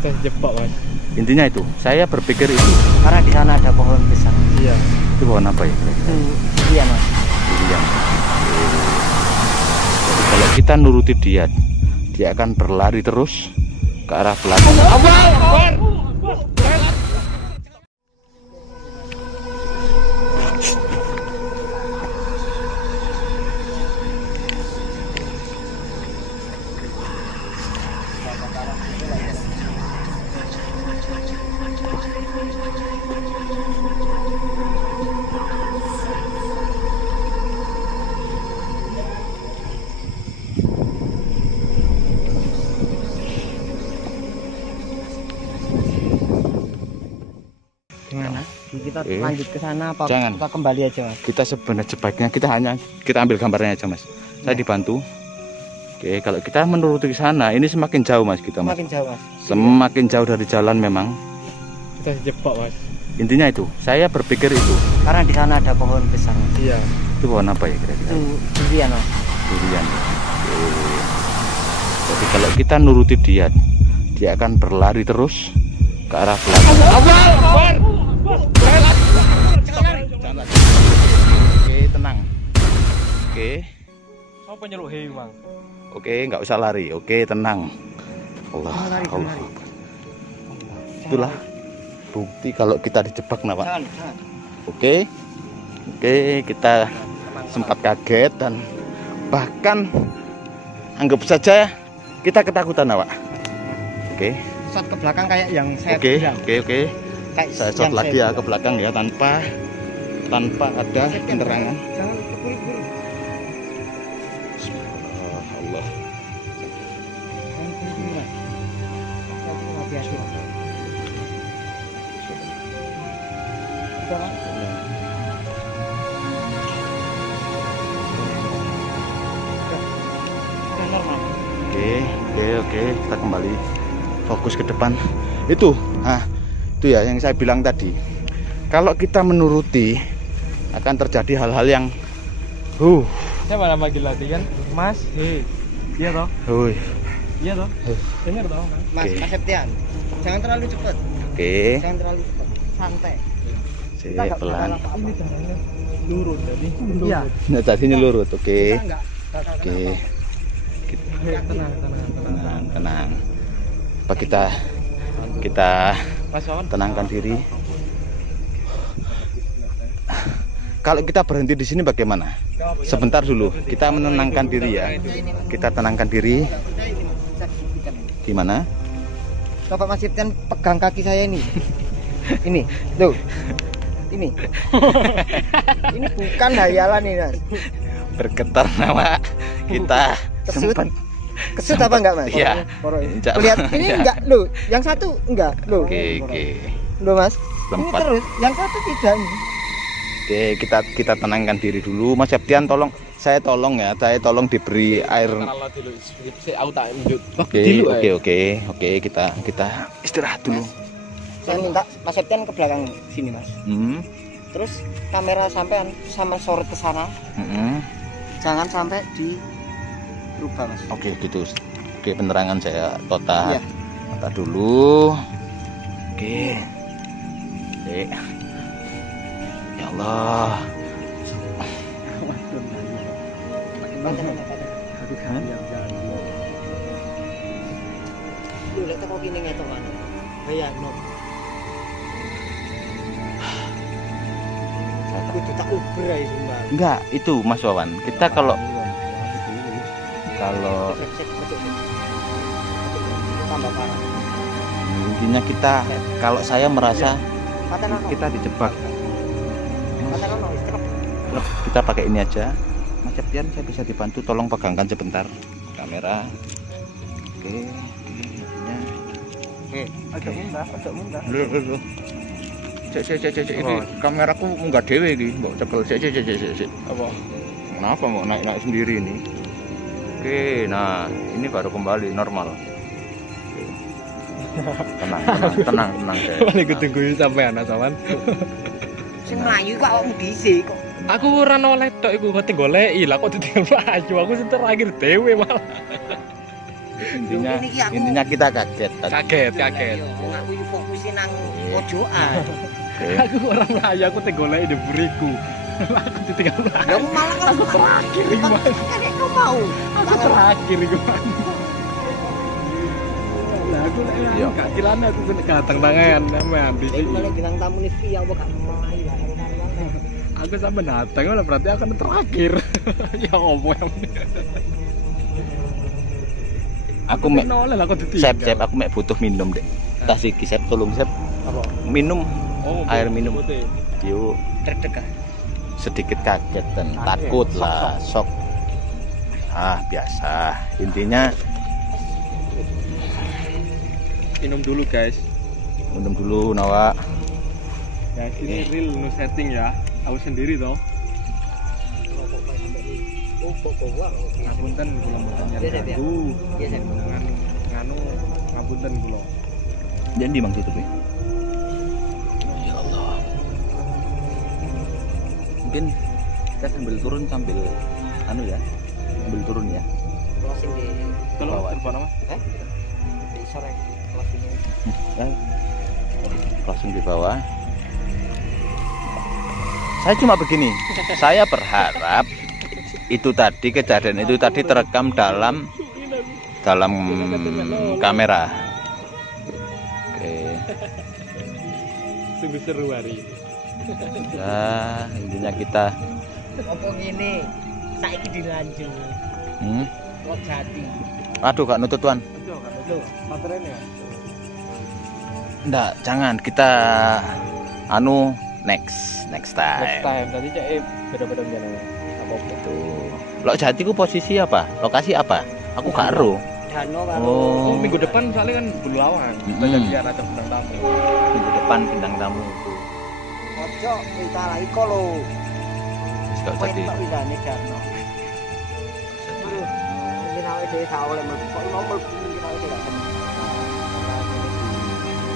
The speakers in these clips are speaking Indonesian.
Kita jebak mas. Intinya itu, saya berpikir itu. Karena di sana ada pohon pisang. Iya. Itu pohon apa ya? Iya mas. Durian. Jadi kalau kita nuruti dia akan berlari terus ke arah belakang. Gimana? Kita lanjut ke sana apa Jangan. kita kembali aja mas? Kita sebenarnya sebaiknya kita ambil gambarnya aja mas. Saya dibantu. Oke, kalau kita menuruti ke sana, ini semakin jauh mas kita mas. Semakin jauh mas. Semakin jauh dari jalan memang. Kita jebak mas. Intinya itu, saya berpikir itu. Karena di sana ada pohon pisang. Iya. Itu pohon apa ya kira-kira? Durian mas. Durian. Oke. Jadi kalau kita nuruti dia akan berlari terus ke arah belakang. Oke, tenang. Oke. Apa nyeluk hei bang? Oke, nggak usah lari. Oke, tenang. Allah. Itulah bukti kalau kita dijebak, nah, Pak. Jangan. Oke, kita sempat kaget dan bahkan anggap saja kita ketakutan, Pak. Oke. Shot ke belakang kayak yang saya Oke. bilang. Kayak Saya shot yang lagi saya ya ke belakang ya tanpa ada penerangan. Jangan keburu-buru. Allah. Jangan keburu-buru mas. Hati-hati. Udah, Mas. Udah normal. Oke, kita kembali fokus ke depan. Itu ya yang saya bilang tadi. Kalau kita menuruti akan terjadi hal-hal yang Saya malah lagi latihan mas. Hei. Iya toh? Iya toh? Dengar toh mas? Mas Septian, jangan terlalu cepat. Oke. Jangan terlalu cepat. Santai. Pelan. Ini jalannya lurus jadi. Iya. Nah, tadinya lurut. Oke. Kita enggak. Oke. Tenang. Apa kita Mas Wawan. tenangkan diri. Kalau kita berhenti di sini bagaimana? Sebentar dulu, kita menenangkan diri ya. Kita tenangkan diri. Di mana? Bapak Mas Septian pegang kaki saya ini. Ini, tuh. Ini. Ini bukan hayalan ini, Mas. Bergetar nama kita. Kesut. Sempat. Kesut apa enggak, Mas? Iya. Lihat ini enggak, loh. Yang satu enggak, loh. Oke. Loh, Mas. Sempat. Ini terus, yang satu tidak nih. Oke, kita tenangkan diri dulu. Mas Septian tolong saya tolong diberi air. Oke, kita istirahat dulu. Saya minta Mas Septian ke belakang sini, Mas. Terus kamera sampai sama sorot ke sana. Jangan sampai dirubah, Mas. Oke, gitu. Oke, penerangan saya total. Iya. Mata dulu. Oke. Ya Allah. Lu lihat kok gini ngetok mana? Kayak no. Kudu tak uber ae sumpah. Enggak, itu Mas Wawan. Kita kalau tambah parah. intinya kalau saya merasa kita dijebak. Kita pakai ini aja. Mas Septian, saya bisa dibantu, tolong pegangkan sebentar kamera. Oke. Agak mundah. Lho. Cek ini kameraku enggak dewe iki, mbok cekel. Cek. Apa? Kenapa mau naik sendiri ini? Oke, nah ini baru kembali normal. Oke. Tenang saya. Paling ketunggu sampai anak sawan. Sing mlayu kok awakmu dhisik kok. Aku ora oleh tok iku kok goleki lah kok ditinggal mlayu. Aku sing terakhir dhewe malah. Intinya kita kaget tadi. Kaget. Aku fokusin nang pojokan. Aku orang Melayu, aku tegolek di buriku. Aku ditinggal Ya aku malah kan terakhir gimana? Kan kau mau. Aku terakhir gimana? Nah, aku gak kilane aku kena gatang tangan sampean di Iki sini. malah bilang tamu nih via apa gak mau ya. Aku sampe datang malah berarti akan terakhir. Ya opo yang Aku mek noleh lah aku ditinggal. Sep, aku mek butuh minum dek. Tas iki Sep, tolong Sep. Apa? Minum. Oh, Air minum. putih. Yuk, Terdekat. sedikit kaget dan takut lah, shock. Biasa. Intinya Minum dulu guys. minum dulu Nawa. Ya ini real no setting ya. Tahu sendiri toh. Oh, kok bawang. Ngapunten kula mboten Iya, Sep, ya. ganggu. Iya, Sep. Nganu ngapunten kula. Jangan di Bang tutup ya. Ya Allah. Mungkin kita sambil turun sambil anu ya. Sambil turun ya. Closing di Tolong Bawa. telepon Mas. di sore closingnya. Dan langsung di bawah. Saya cuma begini. Saya berharap itu tadi kejadian itu tadi terekam dalam kamera. Oke. Sungguh seru hari. Nah, intinya kita Apa ngene? Saiki dilanjut. Kok jati. Aduh, Kak nutut tuan. Aduh, kan itu materialnya. Enggak, jangan. Kita anu next Next time. time tadi cek beda-beda jalan. Apa Itu. Lok Jati ku posisi apa? Lokasi apa? Aku gak ero. Dano karo Oh. Minggu depan soalnya kan Bulawan. Mm-mm. Biar ada bintang tamu. Minggu depan bintang tamu itu. ojo kita lagi kolo. Lok Jati. Wetok widane Dano. Ini nawe dhewe gak oleh mlebu. Kok mau mlebu iki nawe dhewe gak seneng.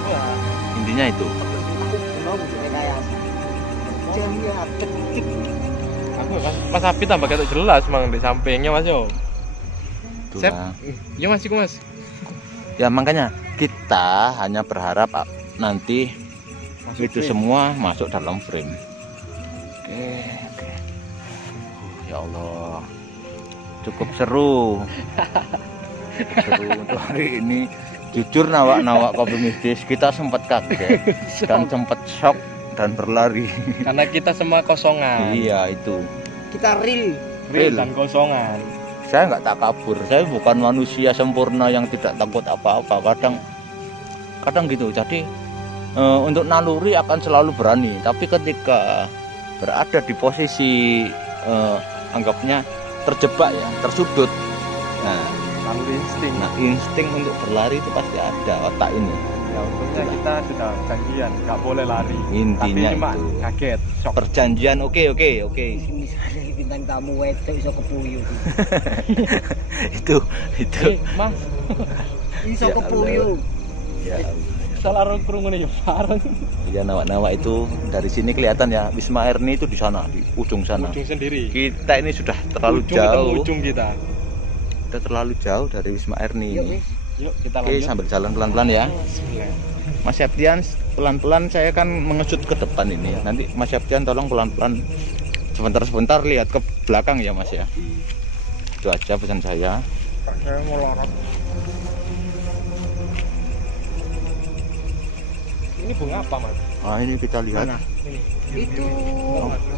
Wah, Intinya itu. Aku belum jadi kayak jamnya detik. aku kan Mas Abi tambah ketok jelas mang di sampingnya Mas yo. Sep. Itulah. Iya Mas, iku Mas. Ya makanya kita hanya berharap nanti Masuk itu frame. semua masuk dalam frame. Oke. Ya Allah. Cukup seru. Seru untuk hari ini. Jujur nawak kopi mistis kita sempat kaget dan sempat shock dan berlari. Karena kita semua kosongan. Iya itu. Kita real. Real Real. dan kosongan. Saya nggak takabur. Saya bukan manusia sempurna yang tidak takut apa-apa. Kadang gitu. Jadi untuk naluri akan selalu berani. Tapi ketika berada di posisi anggapnya terjebak ya, tersudut. Lalu insting. Nah, insting untuk berlari itu pasti ada otak ini. Ya untungnya kita sudah janjian, nggak boleh lari. Intinya tapi cuma itu. kaget, shock. Perjanjian oke. Ini sekali bintang tamu wedok iso kepuyu. itu. Mas, Iso Ya kepuyu. Ya, salah kerungun ya bareng. ya nawak itu dari sini kelihatan ya Wisma Erni itu di sana di ujung sana. Ujung sendiri. Kita ini sudah terlalu Ujung ketemu jauh. ujung kita. Kita terlalu jauh dari Wisma Erni. Yuk, wis. Yuk kita Oke, lanjut. sambil jalan pelan-pelan ya. Bismillah. Mas Septian pelan-pelan saya kan mengecut ke depan ini. Nanti Mas Septian tolong pelan-pelan sebentar lihat ke belakang ya Mas ya. Itu aja pesan saya. Saya mau lorot. Ini bunga apa Mas? Nah ini kita lihat. Mana? Ini. Itu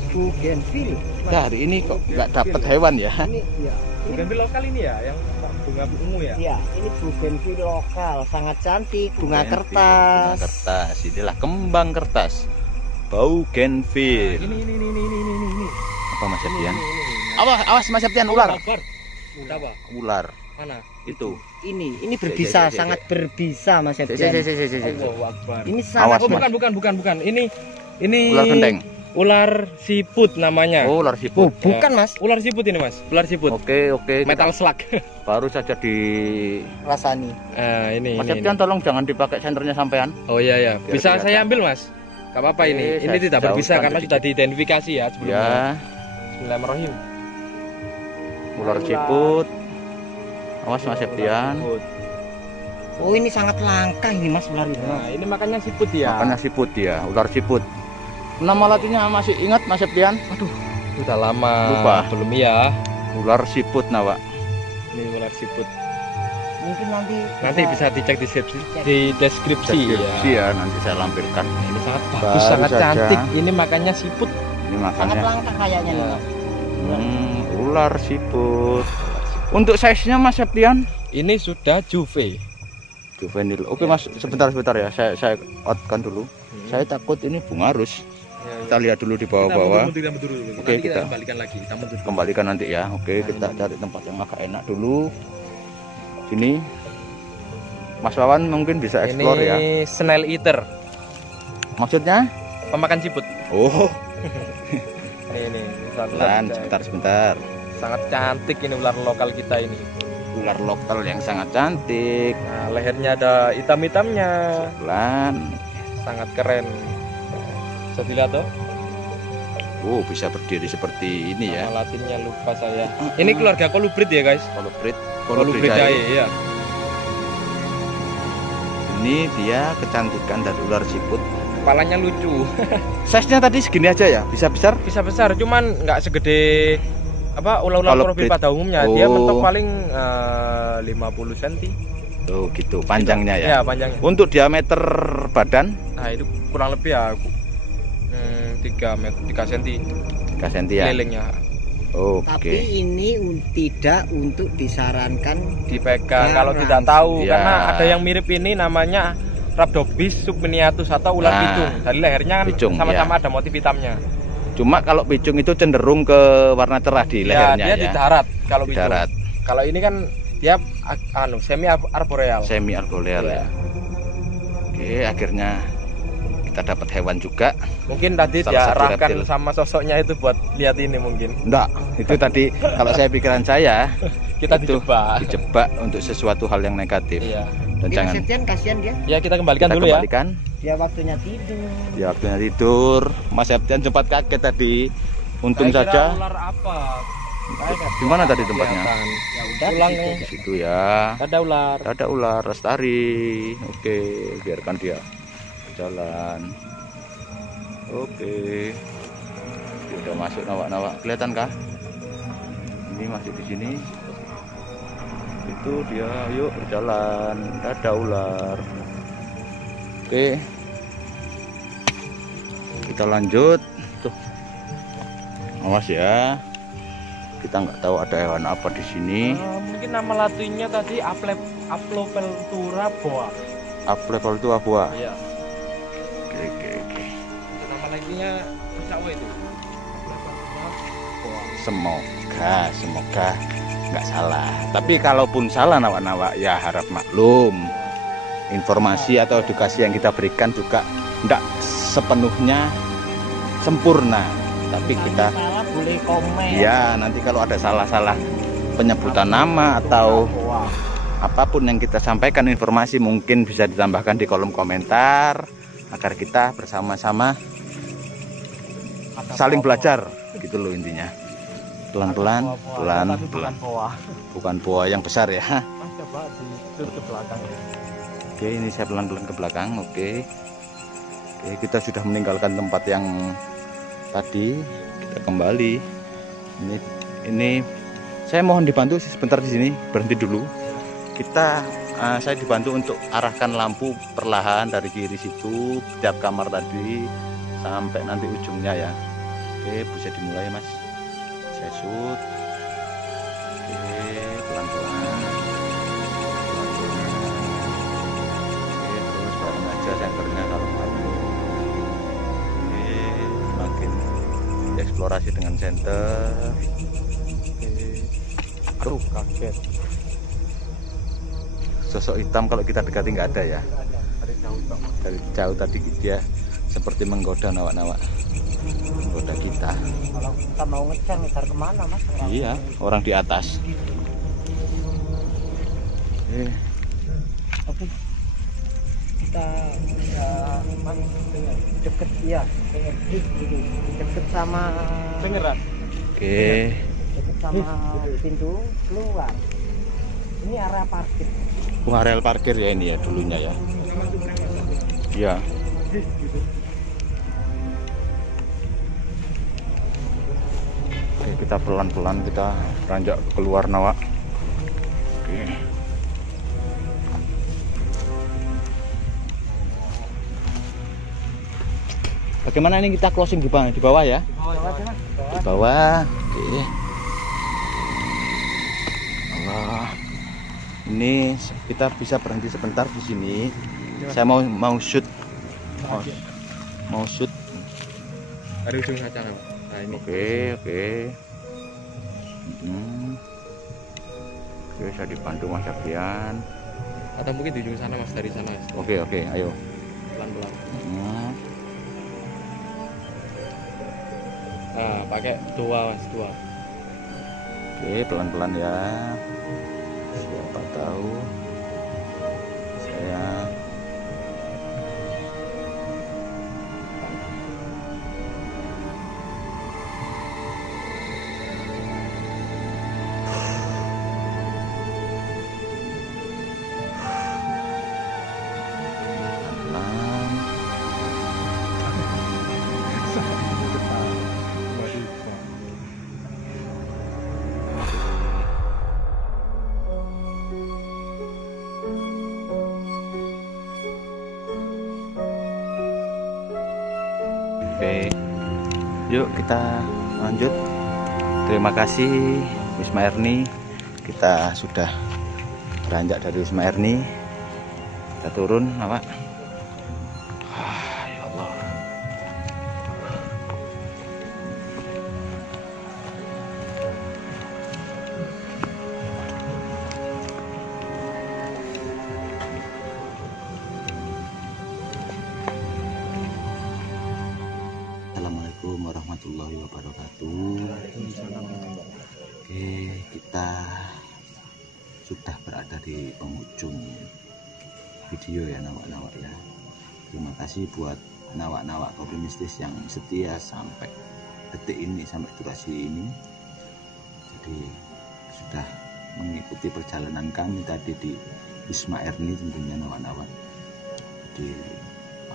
Bougainville. Nah, hari ini kok nggak dapat hewan ya? Ini ya. Bougainville lokal ini ya, yang bunga ungu ya? Iya, ini Bougainville lokal, sangat cantik, bunga Bougainville, kertas. Bunga kertas. Inilah kembang kertas. Bougainville. Ini. Apa Mas Septian? Awas Mas Septian ular. Sabar. Udah Pak. Ular. Mana? Itu. Ini berbisa, sangat berbisa Mas Septian. Allahu Akbar. Ini sangat Awas, Mas. Bukan. Ini Ular genteng. Ular siput namanya. Oh, ular Oh, siput. bukan Mas, Ular siput ini Mas. Ular siput. Oke. Metal slug. Baru saja di rasani. Ini. Mas Septian tolong jangan dipakai senternya sampean. Oh iya. Biar Bisa kelihatan. saya ambil Mas? Gak apa-apa Oke, ini. Ini saya tidak berbisa jauhkan karena sedikit. sudah diidentifikasi ya sebelumnya. Ya, Bismillahirrahmanirrahim. ular siput. Awas Mas Septian. Ular siput. Oh, ini sangat langka ini Mas ular ini. Nah, ini makanya siput ya. Makanya siput ya, ular siput. Nama latinnya masih ingat Mas Septian? Aduh, udah lama. Lupa. Belum ya. Ular siput Nawa. Ini ular siput. Mungkin Nanti bisa dicek di deskripsi ya, nanti saya lampirkan. Ini sangat bagus, Baru sangat saja. cantik. Ini makanya siput. Ini sangat makanya langka kayaknya nih, Mas. ular siput. Untuk size-nya Mas Septian? Ini sudah juve. Juvenil. Oke Mas, sebentar ya. Saya out-kan dulu. Saya takut ini bungarus. Kita lihat dulu di bawah-bawah. Oke, kita kembalikan lagi. Kembalikan nanti ya. Oke, kita cari tempat yang agak enak dulu. Sini. Mas Wawan mungkin bisa explore ya. Ini snail eater. Maksudnya? Pemakan siput. Oh. Ini Pelan, sebentar. Sangat cantik ini ular lokal kita ini. Ular lokal yang sangat cantik. Nah, lehernya ada hitam-hitamnya. Pelan. Sangat keren. Bisa dilihat tuh. Oh, bisa berdiri seperti ini ya. Nama latinnya lupa saya. Ini keluarga kolubrid ya, guys. Colubridae. Iya. Ini dia kecantikan dari ular siput. Kepalanya lucu. Size-nya tadi segini aja ya? Bisa besar? Bisa besar, cuman nggak segede ular-ular kolubrid pada umumnya. Dia mentok paling 50 cm. Oh gitu, panjangnya ya? Iya, panjangnya. Untuk diameter badan? Nah, itu kurang lebih ya 3 cm. 3 cm ya? Kelilingnya. Oke. Tapi ini tidak untuk disarankan dipegang kalau tidak tahu ya. Karena ada yang mirip ini namanya Rhabdobis subminiatus atau ular picung. Dari lehernya kan sama-sama ada motif hitamnya. Cuma kalau picung itu cenderung ke warna cerah di lehernya dia ya. di darat kalau di picung. darat. Kalau ini kan dia semi arboreal. Semi arboreal ya. Oke, akhirnya kita dapat hewan juga. Mungkin tadi diarahkan sama sosoknya itu buat lihat ini mungkin. Enggak, itu tadi kalau saya pikiran saya kita dijebak untuk sesuatu hal yang negatif. Iya. Dan jangan. Kasihan dia. Ya kita kembalikan dulu ya. Dia waktunya tidur. Dia waktunya tidur. Mas Septian sempat kaget tadi. Untung saja. Ular apa? Di mana tadi tempatnya? Ya udah pulang di situ ya. Ada ular. Lestari. Oke, biarkan dia jalan. Oke. Dia udah masuk nawak-nawak. Kelihatan kah? Ini masih di sini. Itu dia, yuk berjalan. Ada ular. Oke. Kita lanjut. Tuh. Awas ya. Kita nggak tahu ada hewan apa di sini. Mungkin nama latinnya tadi Aplopelutura boa. Aplopelutura boa. Iya. Oke. Nama latinnya Cawe itu. Semoga nggak salah. Tapi kalaupun salah nawak-nawak ya harap maklum. Informasi atau edukasi yang kita berikan juga tidak sepenuhnya sempurna. Tapi kita salah boleh komen. Ya, nanti kalau ada salah-salah penyebutan nama atau apapun yang kita sampaikan informasi mungkin bisa ditambahkan di kolom komentar agar kita bersama-sama saling belajar gitu loh intinya. Pelan-pelan. Bukan boa yang besar ya. Coba di belakang. Oke, ini saya pelan-pelan ke belakang. Oke, kita sudah meninggalkan tempat yang tadi. Kita kembali. Ini saya mohon dibantu sebentar di sini, berhenti dulu. Saya dibantu untuk arahkan lampu perlahan dari kiri situ setiap kamar tadi sampai nanti ujungnya ya. Oke, bisa dimulai Mas. Saya shoot. Oke, pelan-pelan. Oke, terus bareng aja senternya kalau perlu. Oke, makin eksplorasi dengan center. Oke. Aduh, kaget. Sosok hitam kalau kita dekati nggak ada ya. Dari jauh tadi dia seperti menggoda nawak-nawak. Menggoda kita. Kalau kita mau ngejar kemana Mas? Iya, orang di atas. Oke. Kita deket ya, deket sama Dengeran. Oke. deket sama pintu keluar. Ini area parkir. berhubung areal parkir ya ini ya dulunya ya. Iya. Oke, kita pelan-pelan kita beranjak keluar Nawak. Oke. Bagaimana ini kita closing di bawah ya? Di bawah. Oke. Allah. Ini kita bisa berhenti sebentar di sini. Saya mau shoot. Mau shoot dari ujung kaca. Nah, ini. Oke. Oke, saya dibantu Mas Abian. Atau mungkin di ujung sana Mas, dari sana Mas. Oke, ayo. Pelan-pelan. Nah, pakai dua Mas, dua. Oke, pelan-pelan ya. Siapa tahu saya Oke, yuk kita lanjut. Terima kasih Wisma Erni. Kita sudah beranjak dari Wisma Erni. Kita turun, apa? Ya Allah. Assalamualaikum warahmatullahi wabarakatuh. Oke, kita sudah berada di penghujung video ya Nawak-nawak ya. Terima kasih buat nawak-nawak kopi mistis yang setia sampai detik ini, sampai durasi ini. Jadi sudah mengikuti perjalanan kami tadi di Wisma Erni tentunya nawak-nawak. Jadi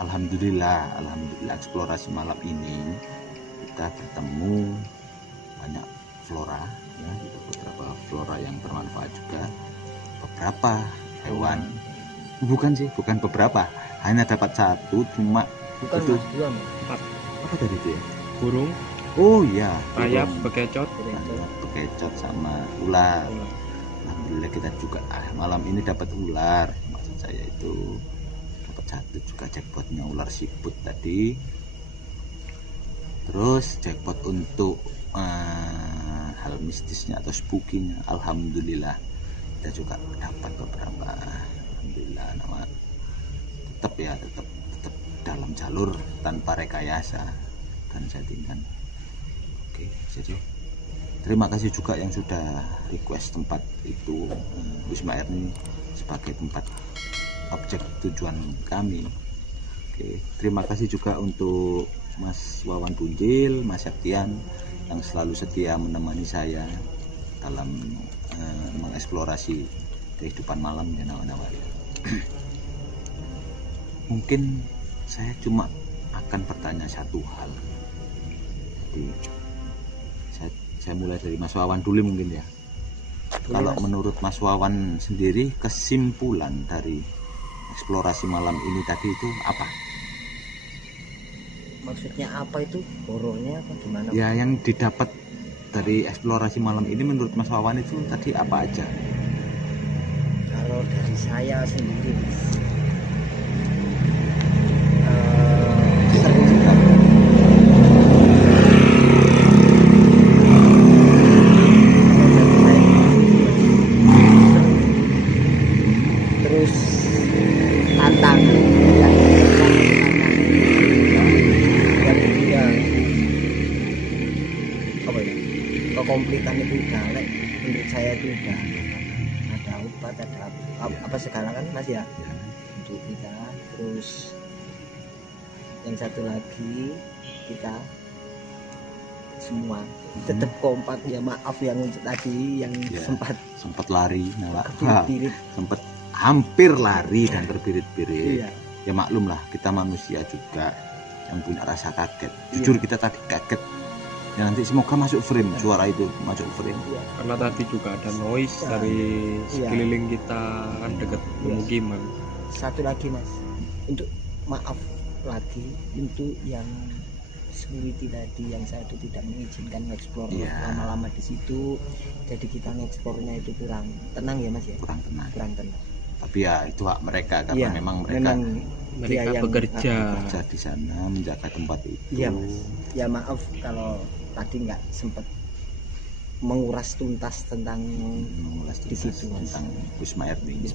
Alhamdulillah eksplorasi malam ini kita bertemu banyak flora ya, beberapa flora yang bermanfaat juga, beberapa hewan, bukan beberapa, hanya dapat satu, cuma itu apa tadi itu ya, burung, oh iya, rayap, bekecot sama ular. Alhamdulillah kita juga malam ini dapat ular, maksud saya itu dapat satu juga jackpotnya ular siput tadi. Terus jackpot untuk hal mistisnya atau spooky-nya, alhamdulillah kita juga dapat beberapa. Alhamdulillah, nama tetap dalam jalur tanpa rekayasa dan settingan. Oke, jadi terima kasih juga yang sudah request tempat itu Wisma Erni sebagai tempat objek tujuan kami. Oke, terima kasih juga untuk Mas Wawan Punjil, Mas Septian yang selalu setia menemani saya dalam mengeksplorasi kehidupan malam ya nawak-nawak. Mungkin saya cuma akan bertanya satu hal. Jadi saya mulai dari Mas Wawan dulu mungkin ya. Kalau menurut Mas Wawan sendiri, kesimpulan dari eksplorasi malam ini tadi itu apa? Maksudnya apa itu? Horornya apa gimana? Ya, yang didapat dari eksplorasi malam ini menurut Mas Wawan itu tadi apa aja? Kalau dari saya sendiri seru sekali. Terus tantangan yang kekomplitan itu udah, menurut saya itu udah ada obat, ada apa sekarang kan Mas ya, untuk kita. Terus yang satu lagi, kita semua tetap kompak ya. Maaf yang tadi yang sempat lari, kepirit. sempat hampir lari dan terbirit-birit. Iya. Ya maklum lah, kita manusia juga yang punya rasa kaget. Jujur kita tadi kaget. Ya nanti semoga masuk frame, suara itu masuk frame. Iya. Karena tadi juga ada noise dari sekeliling kita kan dekat pemukiman. Satu lagi Mas, untuk maaf lagi untuk yang security tadi yang satu tidak mengizinkan mengeksplor lama-lama di situ, jadi kita mengeksplornya itu kurang tenang ya Mas ya. Kurang tenang. Tapi ya itu hak mereka karena memang mereka bekerja di sana menjaga tempat itu. Iya Mas. Ya maaf kalau tadi nggak sempat menguras tuntas tentang di situ Mas. Tentang Wisma Erni.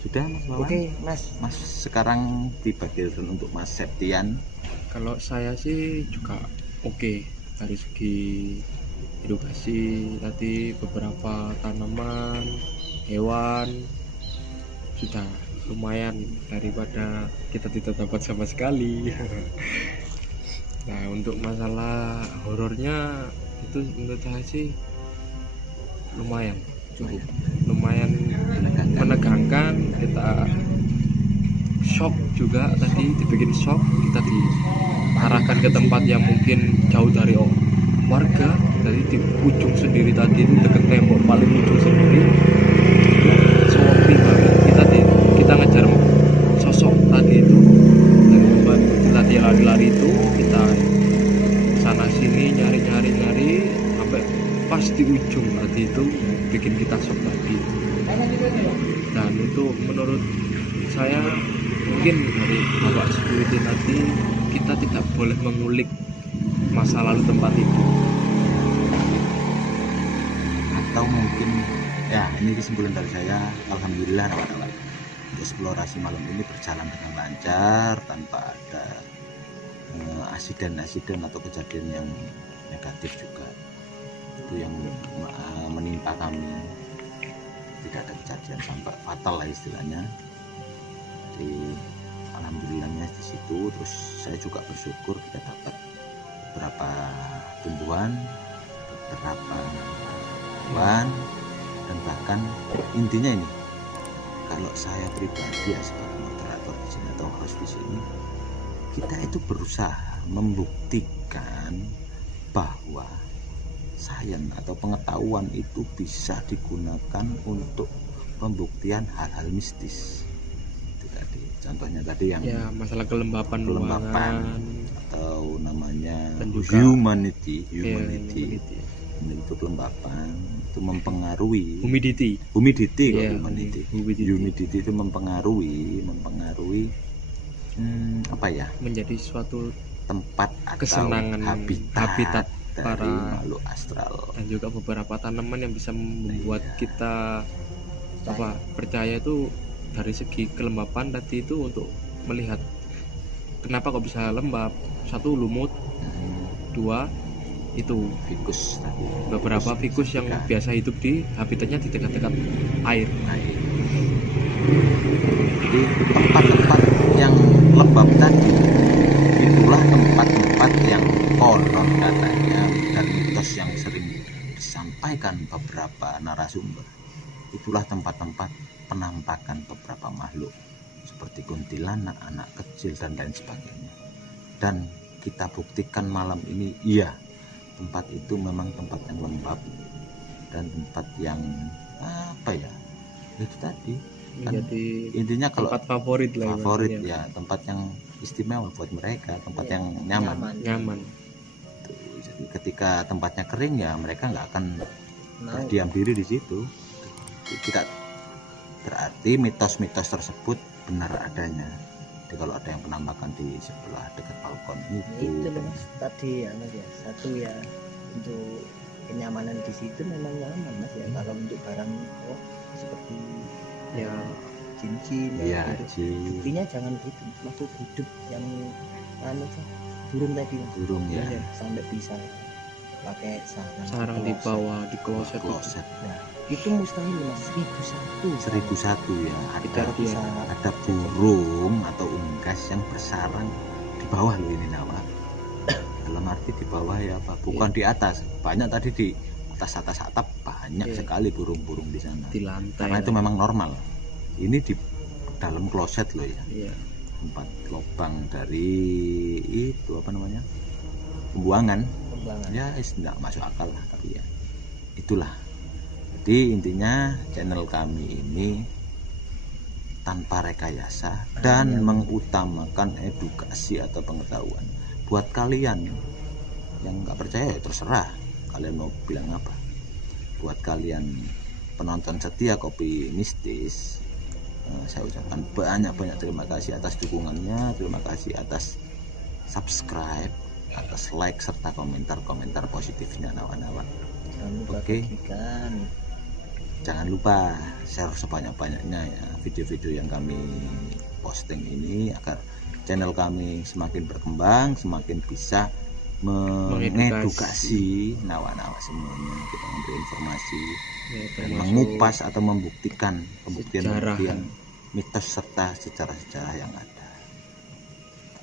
Sudah Mas Wawan? Oke, Mas. Mas sekarang tiba giliran untuk Mas Septian. Kalau saya sih juga oke dari segi edukasi tadi, beberapa tanaman, hewan sudah lumayan daripada kita tidak dapat sama sekali. Nah untuk masalah horornya itu menurut saya sih lumayan menegangkan. Kita shock juga, tadi dibikin shock, kita diarahkan ke tempat yang mungkin jauh dari warga, dari di ujung sendiri tadi itu dekat tembok paling ujung sendiri, sepi banget. Kita ngejar sosok tadi itu dari tempat tadi lari-lari itu, kita sana sini nyari sampai pas di ujung tadi itu bikin kita shock tadi. Dan itu menurut saya mungkin dari bapak security tadi, kita tidak boleh mengulik masa lalu tempat itu. Atau mungkin ya ini kesimpulan dari saya, alhamdulillah kawan-kawan, eksplorasi malam ini berjalan dengan lancar tanpa ada asiden atau kejadian yang negatif juga. Itu yang menimpa kami, tidak ada kejadian sampai fatal lah istilahnya. Jadi alhamdulillahnya di situ. Terus saya juga bersyukur kita dapat beberapa tumbuhan, beberapa hewan, dan bahkan intinya ini, kalau saya pribadi ya sebagai moderator di sini atau host di sini, kita itu berusaha membuktikan bahwa sains atau pengetahuan itu bisa digunakan untuk pembuktian hal-hal mistis. Itu tadi contohnya tadi yang ya masalah kelembapan atau namanya humanity. Itu kelembapan itu mempengaruhi humidity itu mempengaruhi apa ya, menjadi suatu tempat atau kesenangan habitat dari para makhluk astral, dan juga beberapa tanaman yang bisa membuat kita percaya itu dari segi kelembapan tadi itu, untuk melihat kenapa kok bisa lembab. Satu, lumut. Dua, itu fikus tadi, beberapa fikus yang biasa hidup di habitatnya di dekat-dekat air. Jadi tempat-tempat yang lembab tadi itulah tempat-tempat yang konon katanya, dan mitos yang sering disampaikan beberapa narasumber, itulah tempat-tempat penampakan beberapa makhluk seperti kuntilanak, anak kecil, dan lain sebagainya. Dan kita buktikan malam ini, iya, tempat itu memang tempat yang lembab dan tempat yang apa ya, itu tadi kan intinya kalau tempat favorit ya, tempat yang istimewa buat mereka, tempat yang nyaman. Tuh, jadi ketika tempatnya kering ya mereka nggak akan berdiam diri di situ. Kita berarti mitos-mitos tersebut benar adanya. Jadi kalau ada yang penampakan di sebelah dekat balkon itu Mas, tadi ya Mas ya, satu ya untuk kenyamanan di situ memang nyaman Mas ya. Kalau untuk barang seperti ya cincin ya, buktinya jangan gitu, makhluk hidup yang burung tadi Mas. Burung ya, sampai bisa pakai sarang di bawah di kloset. Nah, itu mustahil Mas, 1001 ya. Ada burung atau unggas yang bersarang di bawah loh ini Nawa. Dalam arti di bawah ya Pak, bukan di atas. Banyak tadi di atas atap banyak sekali burung-burung di sana. Di lantai. Karena itu memang normal. Ini di dalam kloset loh ya, Iya. 4 lubang dari itu apa namanya, pembuangan. Pembangunan. Ya tidak masuk akal lah, tapi ya itulah. Jadi intinya channel kami ini tanpa rekayasa dan mengutamakan edukasi atau pengetahuan. Buat kalian yang nggak percaya ya terserah kalian mau bilang apa. Buat kalian penonton setia Kopi Mistis, saya ucapkan banyak terima kasih atas dukungannya, terima kasih atas subscribe, atas like serta komentar positifnya nawan-nawan. Jangan lupa Oke. bagikan. Jangan lupa share sebanyak-banyaknya ya video-video yang kami posting ini, agar channel kami semakin berkembang, semakin bisa mengedukasi nawa-nawa semuanya. Kita memberi informasi Ya, dan termasuk mengupas atau membuktikan sejarah. mitos serta sejarah-sejarah yang ada.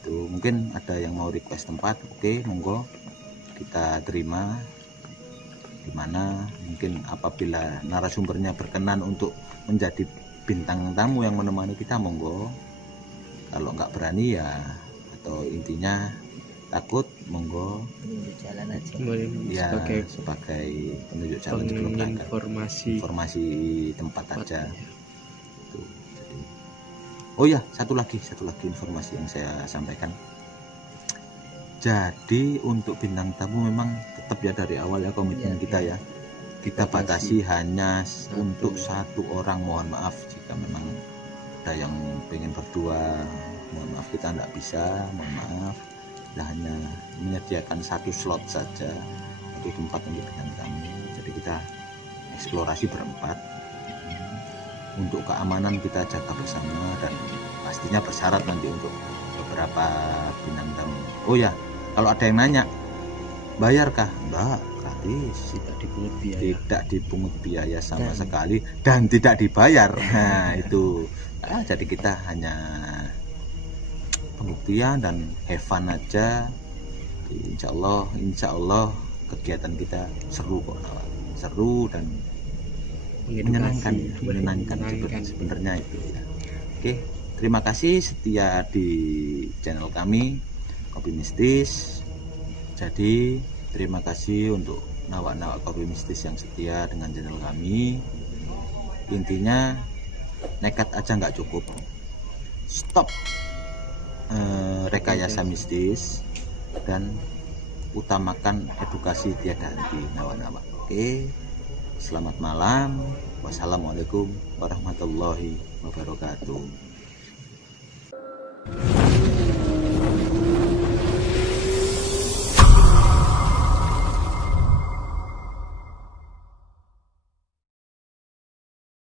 Itu mungkin ada yang mau request tempat, oke, monggo kita terima. Dimana mungkin apabila narasumbernya berkenan untuk menjadi bintang tamu yang menemani kita, monggo. Kalau nggak berani ya, atau intinya takut, monggo Menunjuk jalan aja. ya sebagai sebagai penunjuk jalan sebelum berangkat, informasi tempat aja. Tuh, jadi. Oh ya, satu lagi informasi yang saya sampaikan. Jadi untuk bintang tamu memang tetap ya dari awal ya komitmen Ya, kita ya. Kita batasi hanya untuk 1 orang. Mohon maaf jika memang ada yang pengen berdua. Mohon maaf kita tidak bisa. Mohon maaf. Kita hanya menyediakan 1 slot saja, 1 tempat untuk bintang tamu. Jadi kita eksplorasi berempat. Untuk keamanan kita jaga bersama dan pastinya bersyarat nanti untuk beberapa bintang tamu. Oh ya, kalau ada yang nanya, bayarkah? Enggak, gratis. Tidak dipungut biaya sama sekali dan tidak dibayar. Nah itu jadi kita hanya pembuktian dan have fun aja. Insya Allah kegiatan kita seru kok, seru dan menyenangkan sebenarnya itu ya. Oke, terima kasih setia di channel kami Kopi Mistis. Jadi terima kasih untuk nawa-nawa Kopi Mistis yang setia dengan channel kami. Intinya nekat aja nggak cukup, stop rekayasa mistis dan utamakan edukasi tiada henti nawa-nawa. Oke, selamat malam. Wassalamualaikum warahmatullahi wabarakatuh.